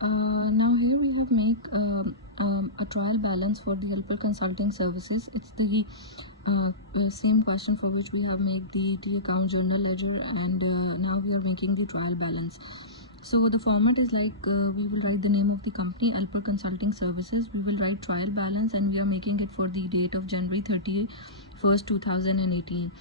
Now here we have make a trial balance for the Alper Consulting Services. It's the same question for which we have made the account journal ledger, and now we are making the trial balance. So the format is like we will write the name of the company, Alper Consulting Services. We will write trial balance, and we are making it for the date of January 31st, 2018.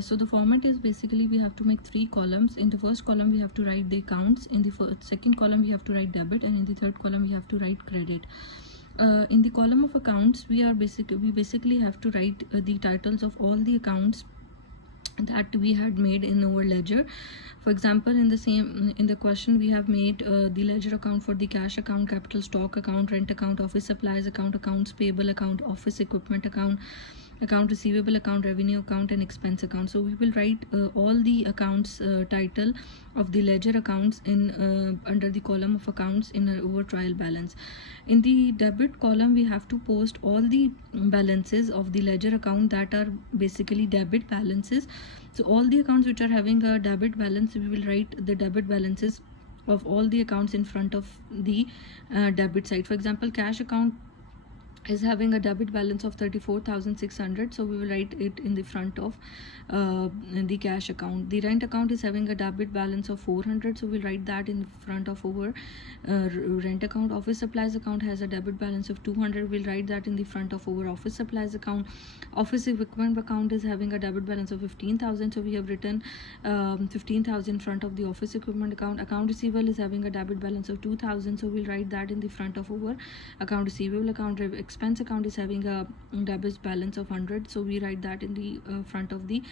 So the format is basically we have to make 3 columns. In the first column we have to write the accounts, in the second column we have to write debit, and in the third column we have to write credit. In the column of accounts we basically have to write the titles of all the accounts that we had made in our ledger. For example, in the question we have made the ledger account for the cash account, capital stock account, rent account, office supplies account, accounts payable account, office equipment account, account receivable account, revenue account, and expense account. So we will write all the accounts title of the ledger accounts in under the column of accounts in our trial balance. In the debit column we have to post all the balances of the ledger account that are basically debit balances. So all the accounts which are having a debit balance, we will write the debit balances of all the accounts in front of the debit side. For example, cash account is having a debit balance of 34,600, so we will write it in the front of the cash account. The rent account is having a debit balance of 400, so we'll write that in front of our rent account. Office supplies account has a debit balance of 200, we'll write that in the front of our office supplies account. Office equipment account is having a debit balance of 15,000, so we have written 15,000 in front of the office equipment account. Account receivable is having a debit balance of 2,000, so we'll write that in the front of our account receivable account. Expense account is having a debit balance of 100, so we write that in the front of the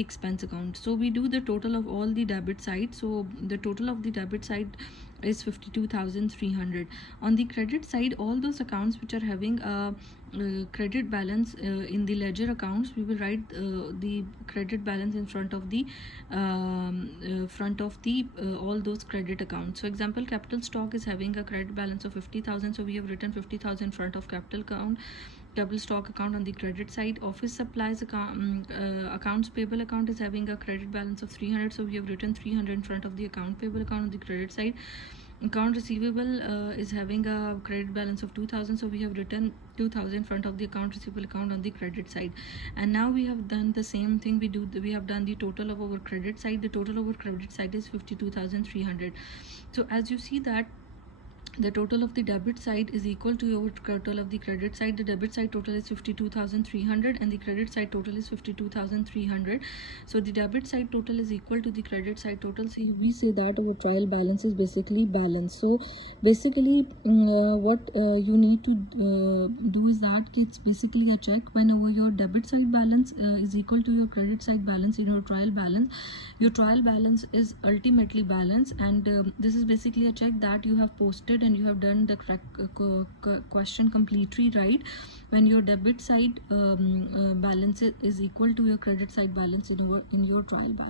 expense account. So we do the total of all the debit side. So the total of the debit side is 52,300. On the credit side, all those accounts which are having a credit balance in the ledger accounts, we will write the credit balance in front of the all those credit accounts. So example, capital stock is having a credit balance of 50,000, so we have written 50,000 in front of capital account, capital stock account on the credit side. Office supplies account, accounts payable account is having a credit balance of 300, so we have written 300 in front of the account payable account on the credit side. Account receivable is having a credit balance of 2,000, so we have written 2,000 in front of the account receivable account on the credit side. And now we have done the same thing. We have done the total of our credit side. The total of our credit side is 52,300. So as you see that the total of the debit side is equal to your total of the credit side. The debit side total is 52,300 and the credit side total is 52,300. So the debit side total is equal to the credit side total. So we say that our trial balance is basically balanced. So basically what you need to do is that it's basically a check. Whenever your debit side balance is equal to your credit side balance in your trial balance is ultimately balanced, and this is basically a check that you have posted and you have done the question completely right when your debit side balance is equal to your credit side balance in your trial balance.